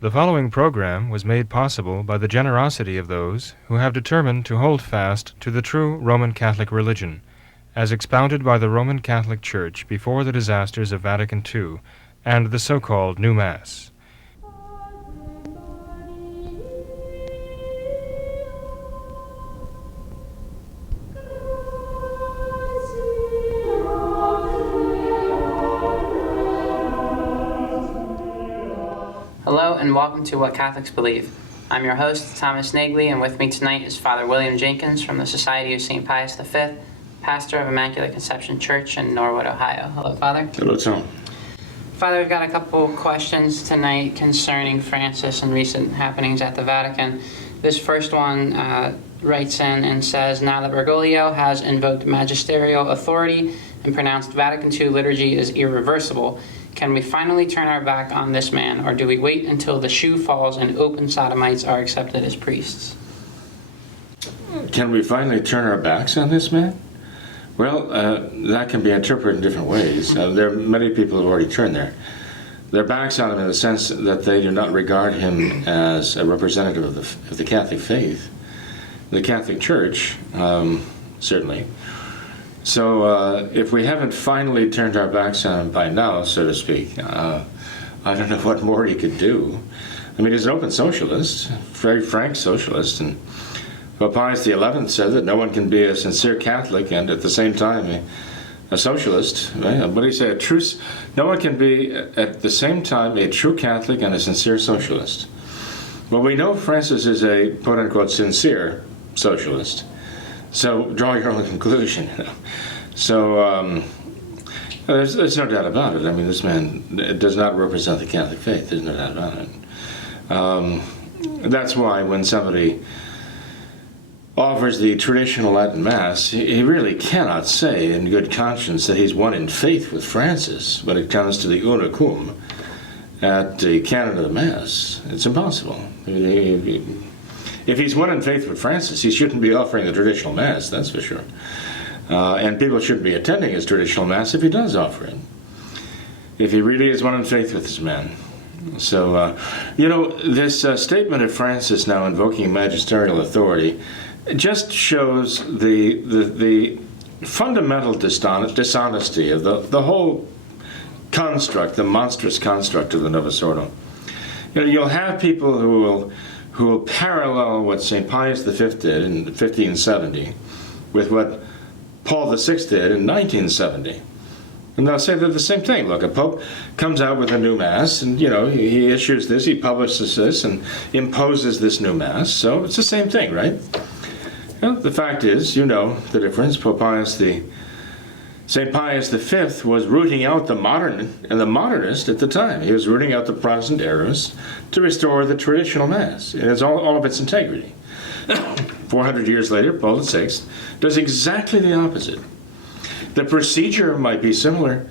The following program was made possible by the generosity of those who have determined to hold fast to the true Roman Catholic religion, as expounded by the Roman Catholic Church before the disasters of Vatican II and the so-called New Mass. Hello and welcome to What Catholics Believe. I'm your host, Thomas Nagley, and with me tonight is Father William Jenkins from the Society of St. Pius V, pastor of Immaculate Conception Church in Norwood, Ohio. Hello, Father. Hello, Tom. Father, we've got a couple questions tonight concerning Francis and recent happenings at the Vatican. This first one writes in and says, now that Bergoglio has invoked magisterial authority and pronounced Vatican II liturgy is irreversible, can we finally turn our back on this man, or do we wait until the shoe falls and open sodomites are accepted as priests? Can we finally turn our backs on this man? Well, that can be interpreted in different ways. There are many people who have already turned their backs on him in the sense that they do not regard him as a representative of the Catholic faith, the Catholic Church, certainly. So if we haven't finally turned our backs on him by now, so to speak, I don't know what more he could do. I mean, he's an open socialist, very frank socialist, and Pope Pius XI said that no one can be a sincere Catholic and at the same time a socialist. Right? What did he say? No one can be at the same time a true Catholic and a sincere socialist. Well, we know Francis is a quote-unquote sincere socialist. So draw your own conclusion. So there's no doubt about it. I mean, this man does not represent the Catholic faith. There's no doubt about it. That's why when somebody offers the traditional Latin Mass, he really cannot say in good conscience that he's one in faith with Francis when it comes to the una cum at the canon of the Mass. It's impossible. If he's one in faith with Francis, he shouldn't be offering the traditional Mass, that's for sure. And people shouldn't be attending his traditional Mass if he does offer it. If he really is one in faith with this man. So, this statement of Francis now invoking magisterial authority just shows the fundamental dishonesty of the whole construct, the monstrous construct of the Novus Ordo. You'll have people who will parallel what St. Pius V did in 1570 with what Paul VI did in 1970. And they'll say they're the same thing. Look, a pope comes out with a new Mass, and, he issues this, he publishes this, and imposes this new Mass. So it's the same thing, right? The fact is, the difference. St. Pius V was rooting out the modern and the modernist at the time. He was rooting out the Protestant errors to restore the traditional Mass in all of its integrity. 400 years later, Paul VI does exactly the opposite. The procedure might be similar,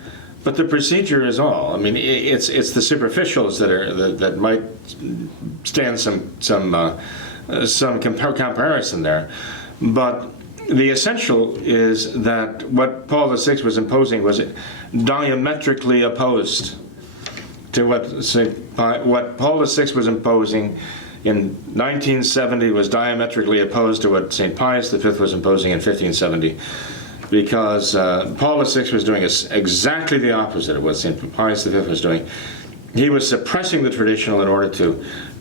but the procedure is all. I mean, it's the superficials that might stand some comparison there, but the essential is that what Paul VI was imposing was diametrically opposed to what Paul VI was imposing in 1970 was diametrically opposed to what St. Pius V was imposing in 1570, because Paul VI was doing exactly the opposite of what St. Pius V was doing. He was suppressing the traditional in order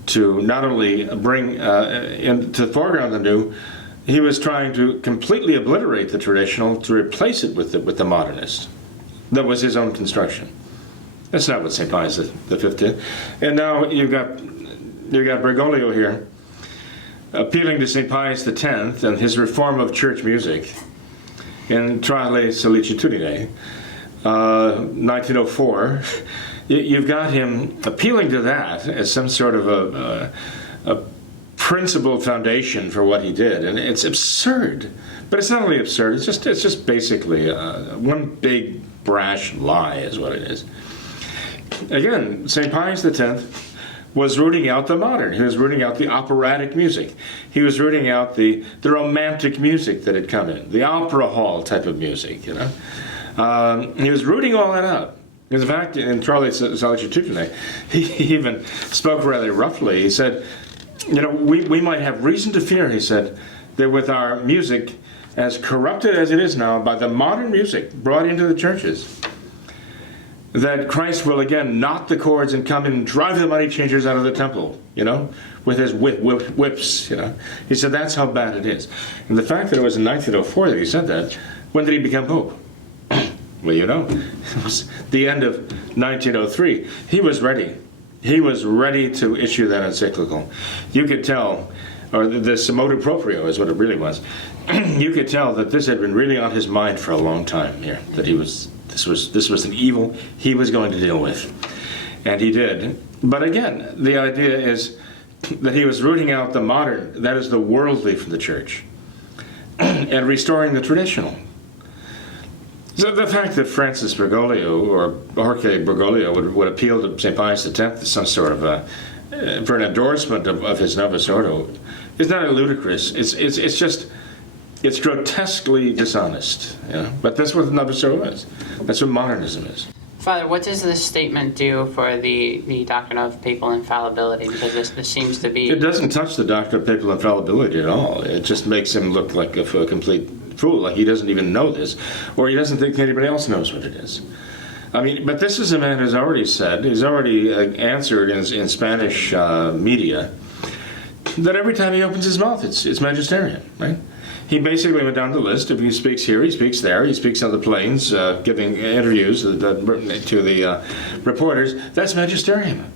to not only bring into the foreground the new, he was trying to completely obliterate the traditional to replace it with the modernist. That was his own construction. That's not what St. Pius V did. And now you've got Bergoglio here appealing to St. Pius X and his reform of church music in Trae Sollicitudine, 1904. You've got him appealing to that as some sort of a principled foundation for what he did, and it's absurd. But it's not only absurd; it's just basically one big brash lie, is what it is. Again, St. Pius X was rooting out the modern. He was rooting out the operatic music. He was rooting out the romantic music that had come in, the opera hall type of music. He was rooting all that out. In fact, in Charlie's lecture too today, he even spoke rather roughly. He said, we might have reason to fear, he said, that with our music, as corrupted as it is now by the modern music brought into the churches, that Christ will again knot the cords and come and drive the money changers out of the temple, with his whips, He said that's how bad it is. And the fact that it was in 1904 that he said that, when did he become Pope? Well, it was the end of 1903. He was ready. He was ready to issue that encyclical. You could tell, or this motu proprio is what it really was. You could tell that this had been really on his mind for a long time here, that this was an evil he was going to deal with. And he did. But again, the idea is that he was rooting out the modern, that is the worldly, from the church, and restoring the traditional. So the fact that Francis Bergoglio, or Jorge Bergoglio, would appeal to St. Pius X as some sort of for an endorsement of his Novus Ordo is not ludicrous. It's grotesquely dishonest. But that's what the Novus Ordo is. That's what modernism is. Father, what does this statement do for the doctrine of papal infallibility? Because this seems to be... It doesn't touch the doctrine of papal infallibility at all. It just makes him look like a complete fool, like he doesn't even know this, or he doesn't think anybody else knows what it is. But this is a man who's already said, he's already answered in Spanish media, that every time he opens his mouth, it's magisterium, right? He basically went down the list. If he speaks here, he speaks there, he speaks on the planes, giving interviews to the reporters. That's magisterium.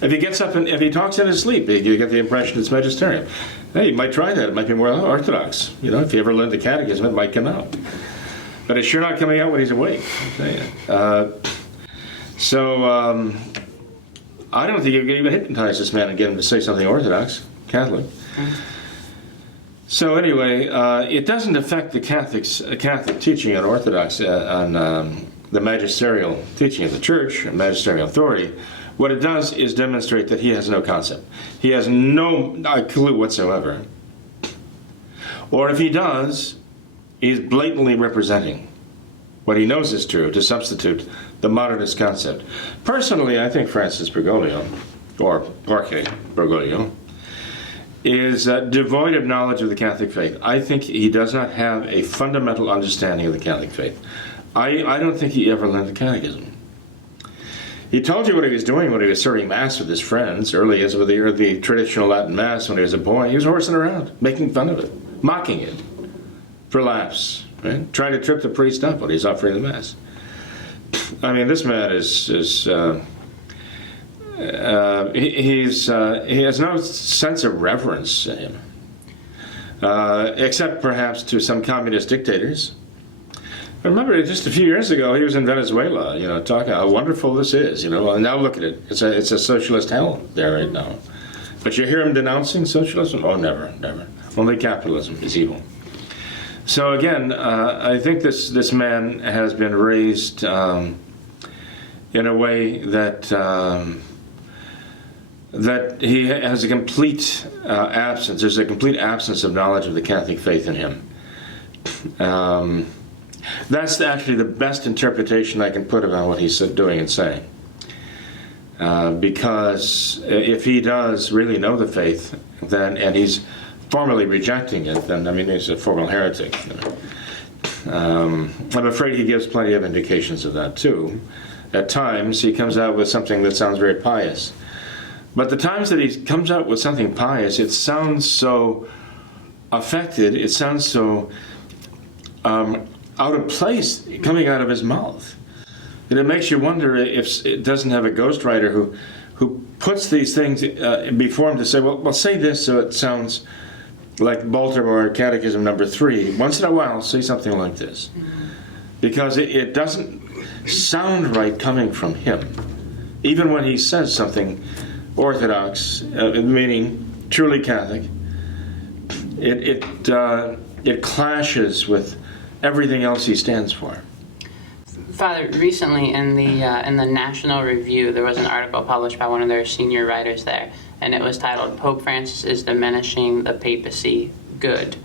If he gets up and if he talks in his sleep, you get the impression it's magisterium. Hey, you might try that. It might be more orthodox. If you ever learn the catechism, it might come out. But it's sure not coming out when he's awake. I'll tell you. I don't think you can even hypnotize this man and get him to say something orthodox, Catholic. So anyway, it doesn't affect the Catholic teaching on Orthodox, on the magisterial teaching of the Church, magisterial authority. What it does is demonstrate that he has no concept. He has no clue whatsoever. Or if he does, he's blatantly representing what he knows is true to substitute the modernist concept. Personally, I think Francis Bergoglio, or Jorge Bergoglio, is devoid of knowledge of the Catholic faith. I think he does not have a fundamental understanding of the Catholic faith. I don't think he ever learned the catechism. He told you what he was doing when he was serving Mass with his friends, early as with the traditional Latin Mass when he was a boy. He was horsing around, making fun of it, mocking it for laughs, right? Trying to trip the priest up when he's offering the Mass. This man he has no sense of reverence in him, except perhaps to some communist dictators. I remember just a few years ago he was in Venezuela, talking how wonderful this is, and now look at it. It's a socialist hell there right now. But you hear him denouncing socialism? Oh, never. Only capitalism is evil. So again, I think this man has been raised in a way that he has a complete absence. There's a complete absence of knowledge of the Catholic faith in him. That's actually the best interpretation I can put about what he's doing and saying. Because if he does really know the faith, and he's formally rejecting it, then he's a formal heretic. I'm afraid he gives plenty of indications of that too. At times he comes out with something that sounds very pious. But the times that he comes out with something pious, it sounds so affected, it sounds so out of place coming out of his mouth. And it makes you wonder if it doesn't have a ghostwriter who puts these things before him to say, well, say this so it sounds like Baltimore Catechism number 3. Once in a while, say something like this. Because it doesn't sound right coming from him. Even when he says something orthodox, meaning truly Catholic, it clashes with everything else he stands for. Father, recently in the National Review, there was an article published by one of their senior writers there, and it was titled "Pope Francis is Diminishing the Papacy Good."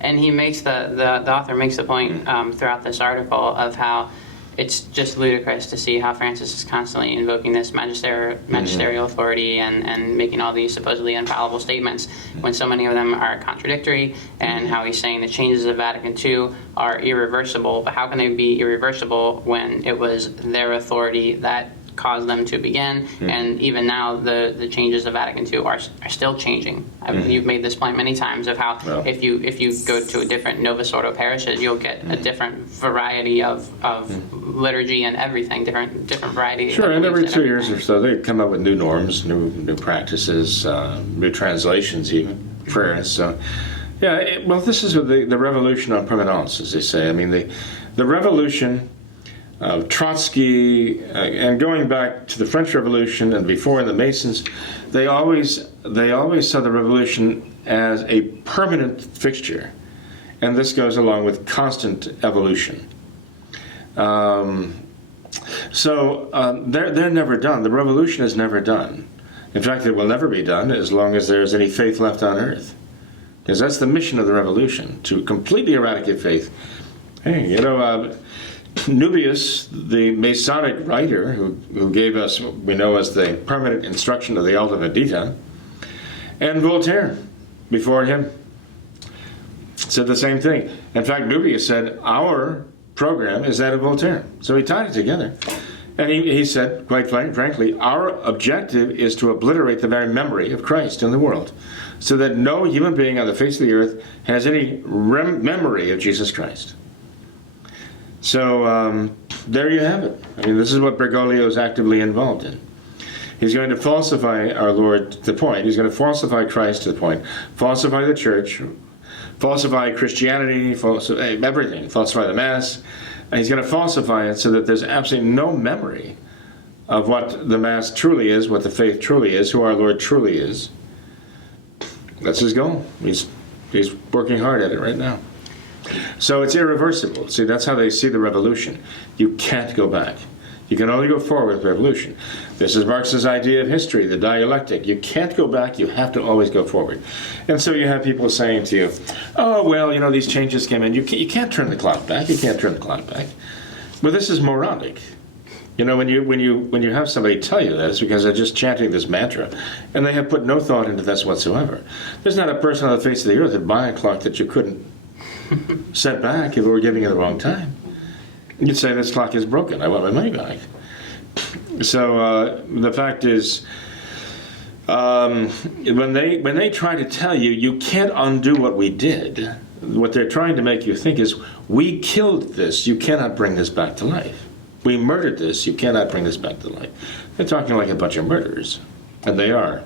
And he makes the author makes the point throughout this article of how it's just ludicrous to see how Francis is constantly invoking this magisterial authority and making all these supposedly infallible statements when so many of them are contradictory, and how he's saying the changes of Vatican II are irreversible. But how can they be irreversible when it was their authority that caused them to begin? And even now the changes of Vatican II are still changing. You've made this point many times of how if you go to a different Novus Ordo parishes, you'll get a different variety of liturgy and everything, different variety. Sure, and every 2 years or so they come up with new norms, new practices, new translations, even prayers. So yeah, well, this is the revolution on permanence, as they say. I mean, the revolution, Trotsky, and going back to the French Revolution and before the Masons, they always saw the revolution as a permanent fixture, and this goes along with constant evolution. They're never done. The revolution is never done. In fact, it will never be done as long as there's any faith left on earth, because that's the mission of the revolution, to completely eradicate faith. Hey, Nubius, the Masonic writer who gave us what we know as the permanent instruction of the Alta Vendita, and Voltaire before him said the same thing. In fact, Nubius said, our program is that of Voltaire. So he tied it together. And he said, quite frankly, our objective is to obliterate the very memory of Christ in the world, so that no human being on the face of the earth has any memory of Jesus Christ. So there you have it. I mean, this is what Bergoglio is actively involved in. He's going to falsify our Lord to the point. He's going to falsify Christ to the point. Falsify the church. Falsify Christianity. Falsify everything. Falsify the Mass. And he's going to falsify it so that there's absolutely no memory of what the Mass truly is, what the faith truly is, who our Lord truly is. That's his goal. He's working hard at it right now. So it's irreversible. See, that's how they see the revolution. You can't go back. You can only go forward with revolution. This is Marx's idea of history, the dialectic. You can't go back. You have to always go forward. And so you have people saying to you, oh, well, these changes came in. You can't turn the clock back. You can't turn the clock back. Well, this is moronic. When you have somebody tell you that, it's because they're just chanting this mantra, and they have put no thought into this whatsoever. There's not a person on the face of the earth that'd buy a clock that you couldn't set back if we were giving it the wrong time. You'd say, this clock is broken. I want my money back. So the fact is, when they try to tell you, you can't undo what we did, what they're trying to make you think is, we killed this. You cannot bring this back to life. We murdered this. You cannot bring this back to life. They're talking like a bunch of murderers, and they are.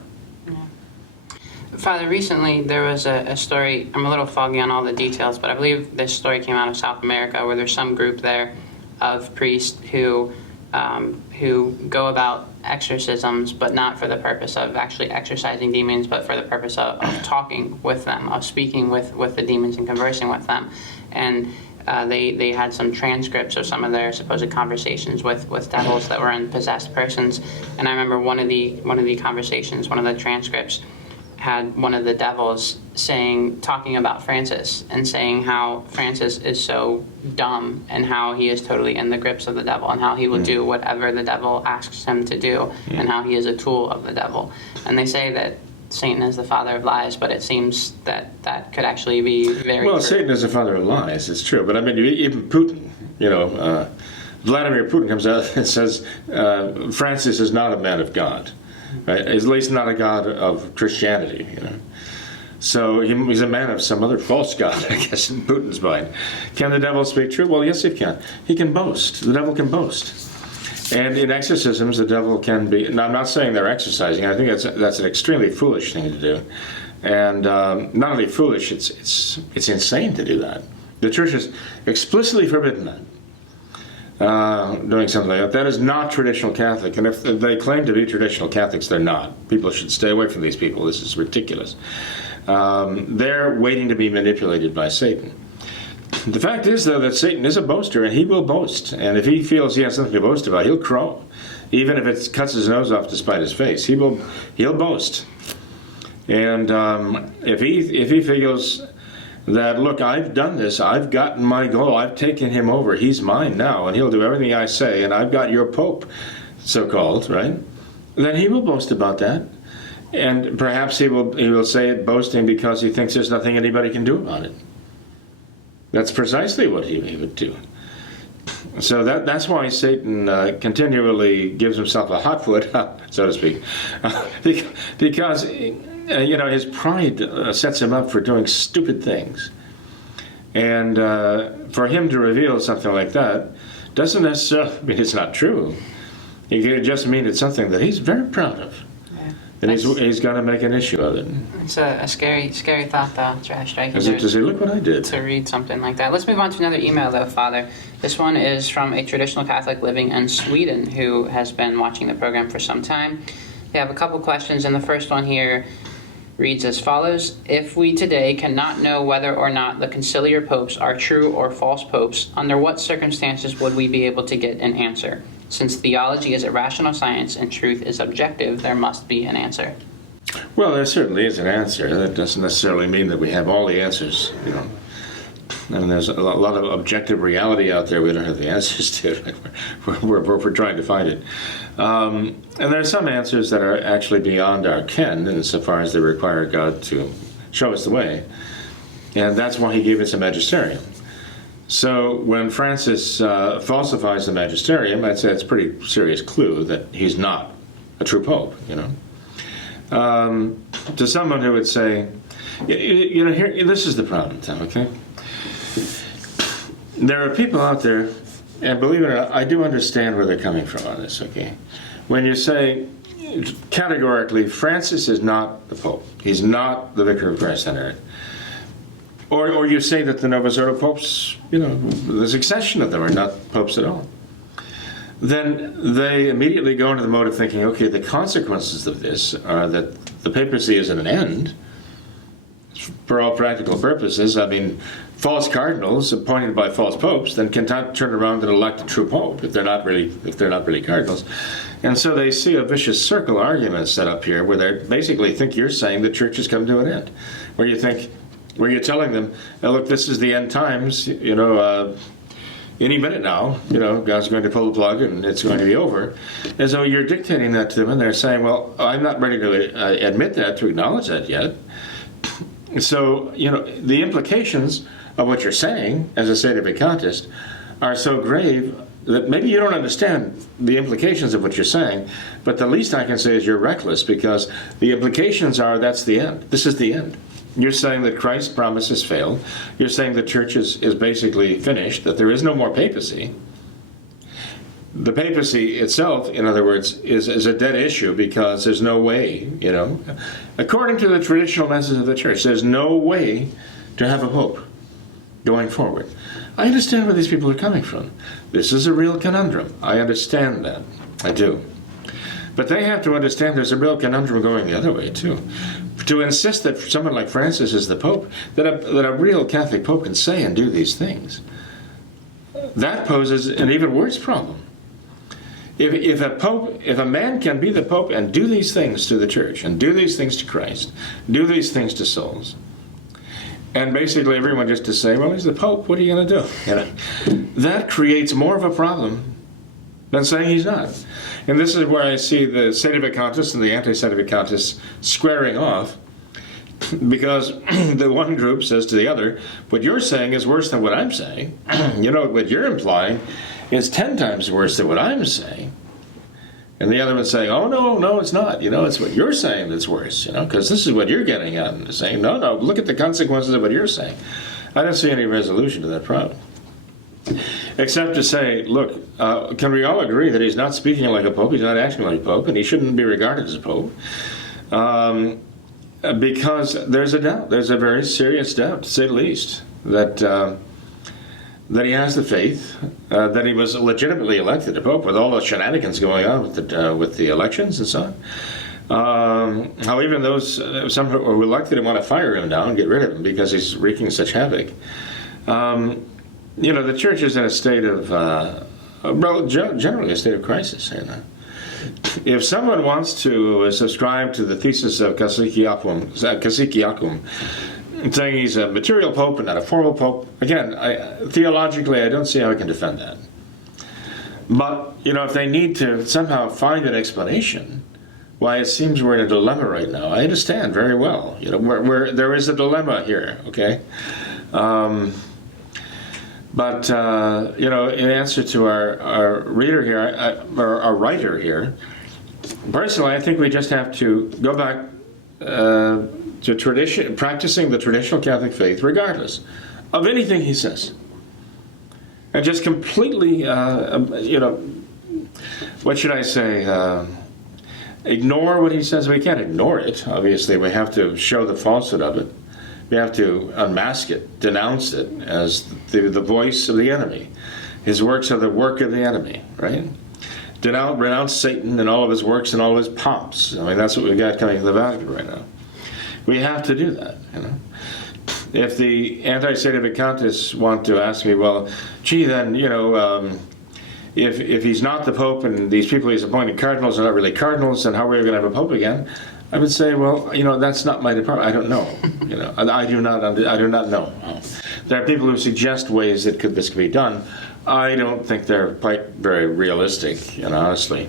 Father, recently there was a story, I'm a little foggy on all the details, but I believe this story came out of South America, where there's some group there of priests who go about exorcisms, but not for the purpose of actually exorcising demons, but for the purpose of talking with them, of speaking with the demons and conversing with them. And they had some transcripts of some of their supposed conversations with devils that were in possessed persons. And I remember one of the conversations, one of the transcripts, had one of the devils talking about Francis and saying how Francis is so dumb and how he is totally in the grips of the devil and how he will do whatever the devil asks him to do and how he is a tool of the devil. And they say that Satan is the father of lies, but it seems that could actually be very well, true. Satan is the father of lies, it's true. But I mean, even Putin, Vladimir Putin comes out and says Francis is not a man of God. Right? At least not a god of Christianity, So he's a man of some other false god, I guess, in Putin's mind. Can the devil speak true? Well, yes, he can. He can boast. The devil can boast. And in exorcisms, the devil can be... Now, I'm not saying they're exercising. I think that's an extremely foolish thing to do. And not only foolish, it's insane to do that. The church has explicitly forbidden that. Doing something like that. That is not traditional Catholic. And if they claim to be traditional Catholics, they're not. People should stay away from these people. This is ridiculous. They're waiting to be manipulated by Satan. The fact is, though, that Satan is a boaster, and he will boast. And if he feels he has something to boast about, he'll crow. Even if it cuts his nose off to spite his face, he'll boast. And if he feels that, look, I've done this, I've gotten my goal, I've taken him over, he's mine now, and he'll do everything I say, and I've got your Pope, so-called, right? Then he will boast about that. And perhaps he will say it boasting because he thinks there's nothing anybody can do about it. That's precisely what he would do. So that's why Satan continually gives himself a hot foot, so to speak, because his pride sets him up for doing stupid things. And for him to reveal something like that doesn't necessarily mean it's not true. It could just mean it's something that he's very proud of. Yeah. And he's going to make an issue of it. It's a scary thought, though. It's striking To say, look what I did. to read something like that. Let's move on to another email, though, Father. This one is from a traditional Catholic living in Sweden who has been watching the program for some time. They have a couple questions, and the first one here reads as follows. If we today cannot know whether or not the conciliar popes are true or false popes, under what circumstances would we be able to get an answer? Since theology is a rational science and truth is objective, there must be an answer. Well, there certainly is an answer. That doesn't necessarily mean that we have all the answers, And there's a lot of objective reality out there we don't have the answers to. We're trying to find it. And there are some answers that are actually beyond our ken insofar as they require God to show us the way. And that's why he gave us a magisterium. So when Francis falsifies the magisterium, I'd say it's a pretty serious clue that he's not a true pope, To someone who would say, here, this is the problem, Tom, okay? There are people out there, and believe it or not, I do understand where they're coming from on this, okay? When you say, categorically, Francis is not the Pope. He's not the Vicar of Christ on earth. Or you say that the Novus Ordo popes, the succession of them are not popes at all. Then they immediately go into the mode of thinking, okay, the consequences of this are that the papacy is at an end. For all practical purposes, I mean, false cardinals appointed by false popes then cannot turn around and elect a true pope if they're not really cardinals. And so they see a vicious circle argument set up here where they basically think you're saying the church has come to an end. Where you're telling them, look, this is the end times, any minute now, God's going to pull the plug and it's going to be over. And so you're dictating that to them, and they're saying, well, I'm not ready to admit that, to acknowledge that yet. So, the implications of what you're saying as a sedevacantist are so grave that maybe you don't understand the implications of what you're saying, but the least I can say is you're reckless, because the implications are that's the end. This is the end. You're saying that Christ's promises failed. You're saying the church is basically finished, that there is no more papacy. The papacy itself, in other words, is a dead issue because there's no way, according to the traditional message of the church, there's no way to have a pope going forward. I understand where these people are coming from. This is a real conundrum. I understand that. I do. But they have to understand there's a real conundrum going the other way, too. To insist that someone like Francis is the Pope, that a real Catholic Pope can say and do these things, that poses an even worse problem. If a man can be the Pope and do these things to the church, and do these things to Christ, do these things to souls, and basically everyone just to say, well, he's the Pope, what are you going to do? That creates more of a problem than saying he's not. And this is where I see the sedevacantists and the anti-sedevacantists squaring off, because the one group says to the other, what you're saying is worse than what I'm saying. What you're implying is 10 times worse than what I'm saying. And the other one saying, oh, no, it's not. It's what you're saying that's worse, because this is what you're getting at and saying, no, look at the consequences of what you're saying. I don't see any resolution to that problem. Except to say, look, can we all agree that he's not speaking like a pope, he's not acting like a pope, and he shouldn't be regarded as a pope? Because there's a doubt, there's a very serious doubt, to say the least, that he has the faith, that he was legitimately elected a pope, with all the shenanigans going on with the elections and so on. How even those, some who were elected want to fire him now and get rid of him because he's wreaking such havoc. The church is in a state of, generally a state of crisis. If someone wants to subscribe to the thesis of Cassiciacum, saying he's a material pope and not a formal pope. Again, theologically, I don't see how I can defend that. But, if they need to somehow find an explanation why it seems we're in a dilemma right now, I understand very well. There is a dilemma here, okay? But in answer to our reader here, or our writer here, personally, I think we just have to go back to tradition, practicing the traditional Catholic faith, regardless of anything he says, and just completely, what should I say? Ignore what he says. We can't ignore it. Obviously, we have to show the falsehood of it. We have to unmask it, denounce it as the voice of the enemy. His works are the work of the enemy, right? Renounce Satan and all of his works and all of his pomps. I mean, that's what we've got coming to the Vatican right now. We have to do that, If the anti-Satan Vacantists want to ask me, well, gee, then, if he's not the Pope and these people he's appointed cardinals are not really cardinals, then how are we going to have a Pope again? I would say, well, that's not my department. I don't know. I do not know. There are people who suggest ways that this could be done. I don't think they're quite very realistic, honestly.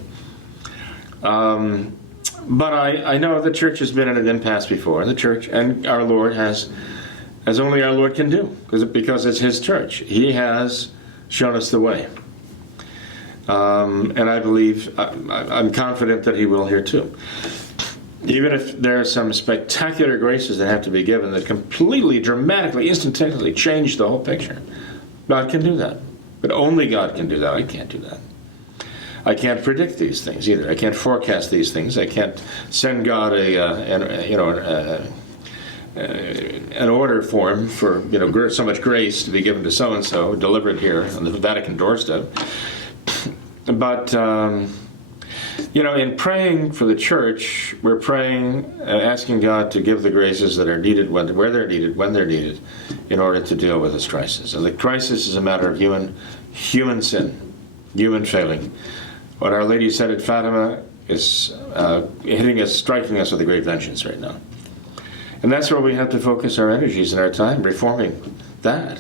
But I know the Church has been in an impasse before. The Church and our Lord has, as only our Lord can do, because it's His Church. He has shown us the way. And I believe, I'm confident that He will here too. Even if there are some spectacular graces that have to be given that completely, dramatically, instantaneously change the whole picture, God can do that. But only God can do that. I can't do that. I can't predict these things either. I can't forecast these things. I can't send God an order form for so much grace to be given to so and so, delivered here on the Vatican doorstep. But in praying for the Church, we're praying, asking God to give the graces that are needed where they're needed, when they're needed, in order to deal with this crisis. And the crisis is a matter of human sin, human failing. What Our Lady said at Fatima is hitting us, striking us with a great vengeance right now. And that's where we have to focus our energies and our time, reforming that.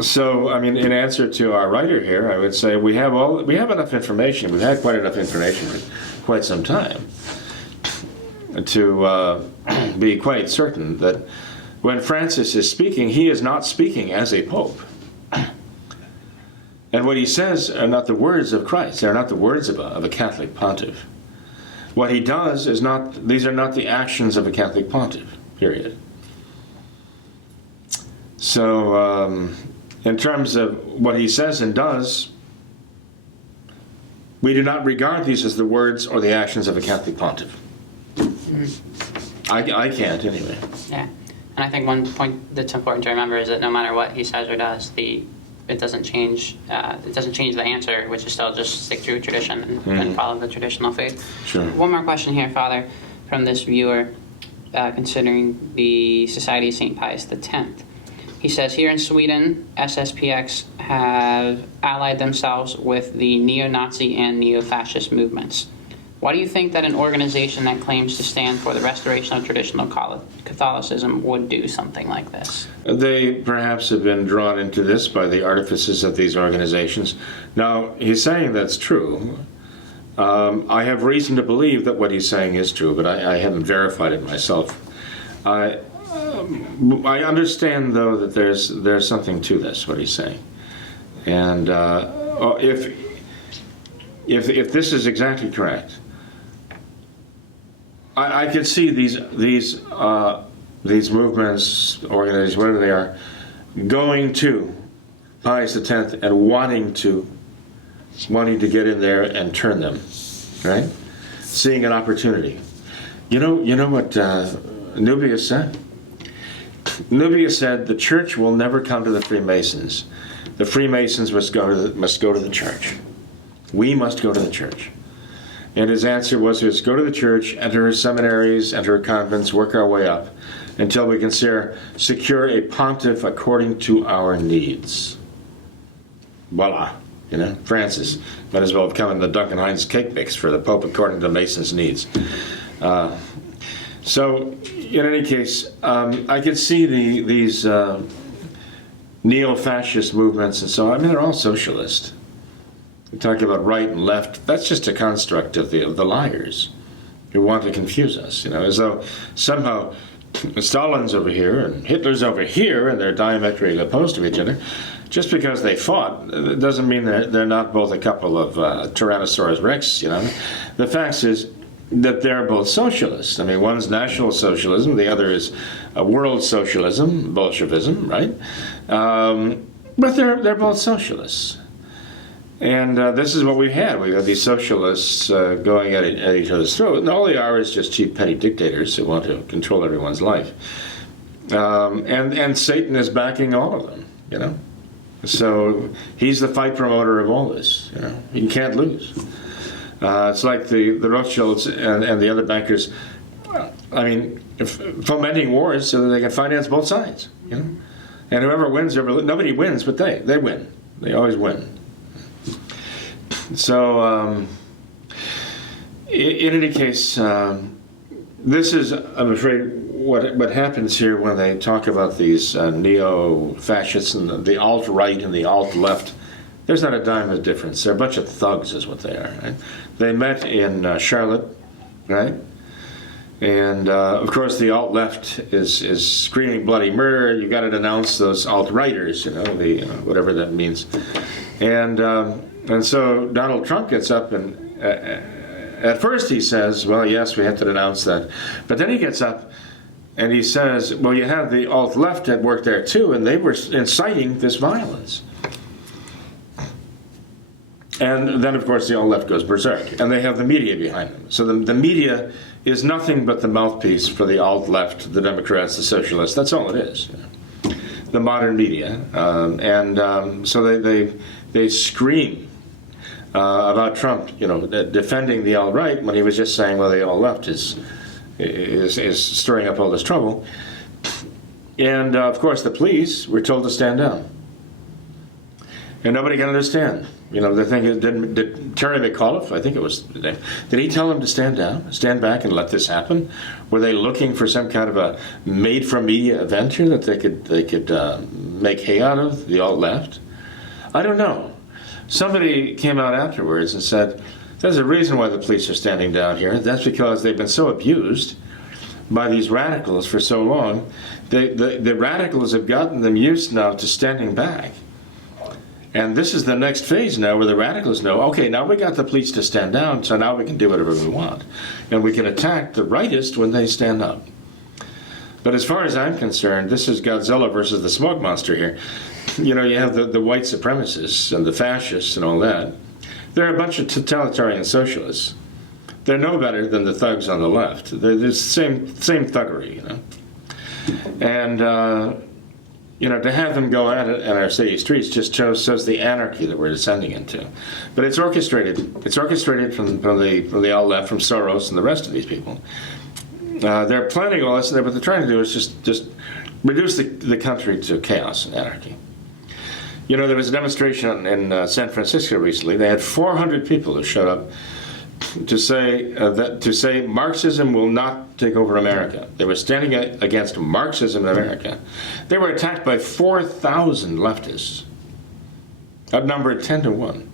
So, in answer to our writer here, I would say we have enough information. We've had quite enough information for quite some time to be quite certain that when Francis is speaking, he is not speaking as a pope. And what he says are not the words of Christ. They are not the words of a Catholic pontiff. What he does is these are not the actions of a Catholic pontiff, period. So, in terms of what he says and does, we do not regard these as the words or the actions of a Catholic pontiff. I can't, anyway. Yeah, and I think one point that's important to remember is that no matter what he says or does, it doesn't change. It doesn't change the answer, which is still just stick through tradition and follow the traditional faith. Sure. One more question here, Father, from this viewer, considering the Society of St. Pius X. He says, here in Sweden, SSPX have allied themselves with the neo-Nazi and neo-fascist movements. Why do you think that an organization that claims to stand for the restoration of traditional Catholicism would do something like this? They perhaps have been drawn into this by the artifices of these organizations. Now, he's saying that's true. I have reason to believe that what he's saying is true, but I haven't verified it myself. I understand, though, that there's something to this, what he's saying. And if this is exactly correct, I could see these movements, organizations, whatever they are, going to Pius X and wanting to get in there and turn them, right? Seeing an opportunity. You know what Nubius said? Nubius said the Church will never come to the Freemasons. The Freemasons must go to the Church. We must go to the Church. And his answer was, go to the Church, enter seminaries, enter convents, work our way up until we can secure a pontiff according to our needs. Voila. Francis might as well have come in the Duncan Hines cake mix for the Pope according to Mason's needs. So, in any case, I could see these neo-fascist movements and so on. I mean, they're all socialist. We talk about right and left. That's just a construct of the liars who want to confuse us, as though somehow Stalin's over here and Hitler's over here and they're diametrically opposed to each other. Just because they fought, it doesn't mean they're not both a couple of Tyrannosaurus Rex, The fact is that they're both socialists. I mean, one's National Socialism, the other is world socialism, Bolshevism, right? But they're both socialists. And this is what we had. We had these socialists going at each other's throat. And all they are is just cheap, petty dictators who want to control everyone's life. And Satan is backing all of them, So he's the fight promoter of all this, He can't lose. It's like the Rothschilds and the other bankers, fomenting wars so that they can finance both sides, And whoever wins, nobody wins, but they win. They always win. So, in any case, this is, I'm afraid, what happens here when they talk about these neo-fascists and the alt-right and the alt-left. There's not a dime of difference. They're a bunch of thugs is what they are. Right? They met in Charlotte, right? And, of course, the alt-left is screaming bloody murder. You've got to denounce those alt-righters, whatever that means. And so Donald Trump gets up and at first he says, well, yes, we have to denounce that. But then he gets up and he says, well, you have the alt-left at work there too, and they were inciting this violence. And then, of course, the alt-left goes berserk, and they have the media behind them. So the media is nothing but the mouthpiece for the alt-left, the Democrats, the socialists. That's all it is. The modern media. So they scream about Trump, defending the alt-right when he was just saying, well, the alt-left is stirring up all this trouble. And, of course, the police were told to stand down. And nobody can understand. The thing is, did Terry McAuliffe, I think it was the name, did he tell them to stand down, stand back and let this happen? Were they looking for some kind of a made-for-media event here that they could make hay out of, the alt-left? I don't know. Somebody came out afterwards and said, there's a reason why the police are standing down here. That's because they've been so abused by these radicals for so long. The radicals have gotten them used now to standing back. And this is the next phase now where the radicals know, okay, now we got the police to stand down, so now we can do whatever we want. And we can attack the rightist when they stand up. But as far as I'm concerned, this is Godzilla versus the smoke monster here. You have the white supremacists and the fascists and all that. They're a bunch of totalitarian socialists. They're no better than the thugs on the left. They're the same thuggery, And, to have them go at it in our city streets just shows the anarchy that we're descending into. But it's orchestrated. It's orchestrated from the alt-left, from Soros and the rest of these people. They're planning all this, but what they're trying to do is just reduce the country to chaos and anarchy. There was a demonstration in San Francisco recently. They had 400 people who showed up to say Marxism will not take over America. They were standing against Marxism in America. They were attacked by 4,000 leftists, outnumbered 10-1.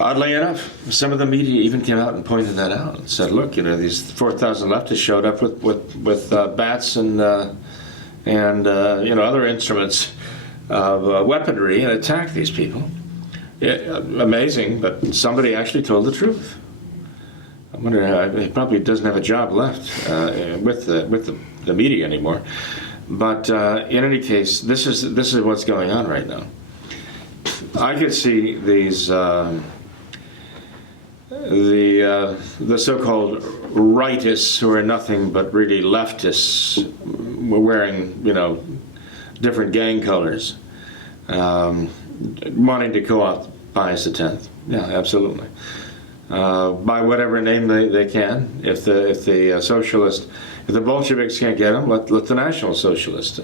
Oddly enough, some of the media even came out and pointed that out and said, look, these 4,000 leftists showed up with bats and other instruments of weaponry and attacked these people. Amazing, but somebody actually told the truth. I wonder, he probably doesn't have a job left with the media anymore. But in any case, this is what's going on right now. I could see these the so-called rightists who are nothing but really leftists, wearing different gang colors, wanting to co-opt Pius X. Yeah, absolutely. By whatever name they can. If the Bolsheviks can't get them, let the National Socialists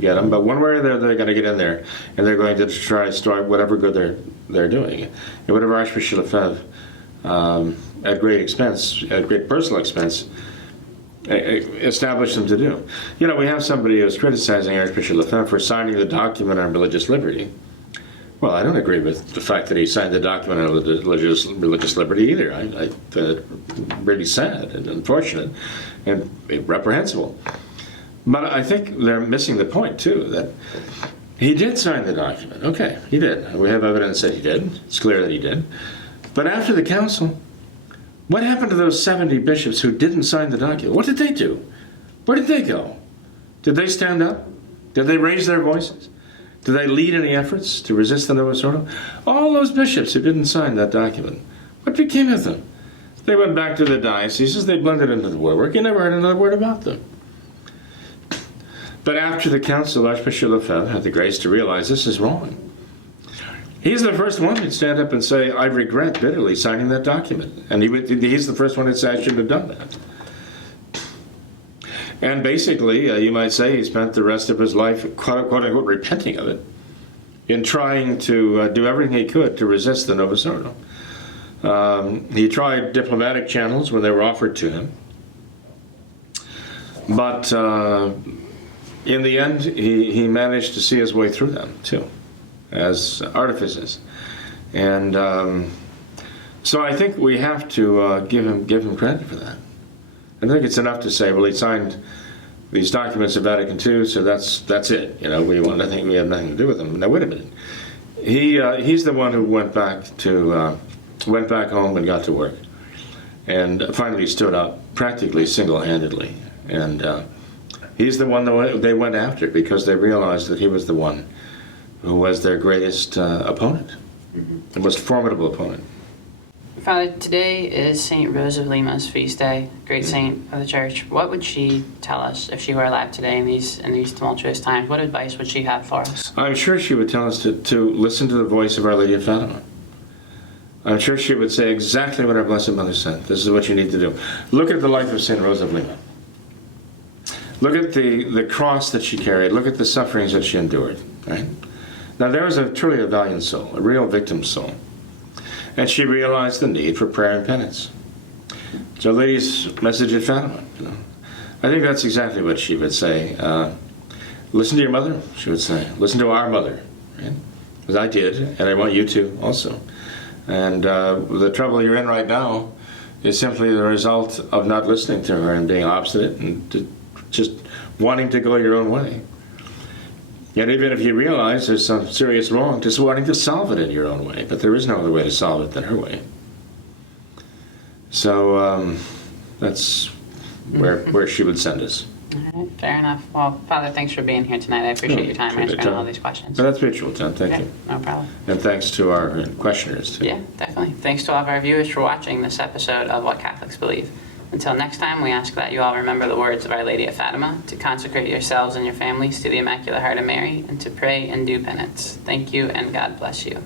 get them. But one way or the other, they're going to get in there, and they're going to try to start whatever good they're doing. And whatever Archbishop Lefebvre at great expense, at great personal expense, established them to do. You know, we have somebody who's criticizing Archbishop Lefebvre for signing the document on religious liberty. Well, I don't agree with the fact that he signed the document on religious liberty either. I find it really sad and unfortunate and reprehensible. But I think they're missing the point, too, that he did sign the document. Okay, he did. We have evidence that he did. It's clear that he did. But after the council, what happened to those 70 bishops who didn't sign the document? What did they do? Where did they go? Did they stand up? Did they raise their voices? Did they lead any efforts to resist the Novus Ordo? All those bishops who didn't sign that document, what became of them? They went back to the dioceses, they blended into the woodwork, you never heard another word about them. But after the council, Archbishop Lefebvre had the grace to realize this is wrong. He's the first one to stand up and say, I regret bitterly signing that document. And he's the first one to say, I shouldn't have done that. And basically, you might say he spent the rest of his life, quote unquote, repenting of it, in trying to do everything he could to resist the Novus Ordo. He tried diplomatic channels when they were offered to him. But in the end, he managed to see his way through them, too, as artifices. And so I think we have to give him credit for that. I think it's enough to say, well, he signed these documents of Vatican II, so that's it. You know, we have nothing to do with them. Now, wait a minute. He's the one who went back home and got to work, and finally stood up practically single-handedly. And he's the one that they went after because they realized that he was the one who was their greatest opponent, the most formidable opponent. Father, today is St. Rose of Lima's feast day, great saint of the Church. What would she tell us if she were alive today in these tumultuous times? What advice would she have for us? I'm sure she would tell us to listen to the voice of Our Lady of Fatima. I'm sure she would say exactly what our Blessed Mother said. This is what you need to do. Look at the life of St. Rose of Lima. Look at the cross that she carried. Look at the sufferings that she endured. Right? Now, there was truly a valiant soul, a real victim soul. And she realized the need for prayer and penance. So, Our Lady's message at Fatima. You know, I think that's exactly what she would say. Listen to your mother, she would say. Listen to our mother. Right? As I did, and I want you to also. And the trouble you're in right now is simply the result of not listening to her and being obstinate and just wanting to go your own way. And even if you realize there's some serious wrong, just wanting to solve it in your own way. But there is no other way to solve it than her way. So that's where she would send us. All right, fair enough. Well, Father, thanks for being here tonight. I appreciate your time answering all these questions. But that's mutual, John. Thank you. No problem. And thanks to our questioners, too. Yeah, definitely. Thanks to all of our viewers for watching this episode of What Catholics Believe. Until next time, we ask that you all remember the words of Our Lady of Fatima, to consecrate yourselves and your families to the Immaculate Heart of Mary, and to pray and do penance. Thank you, and God bless you.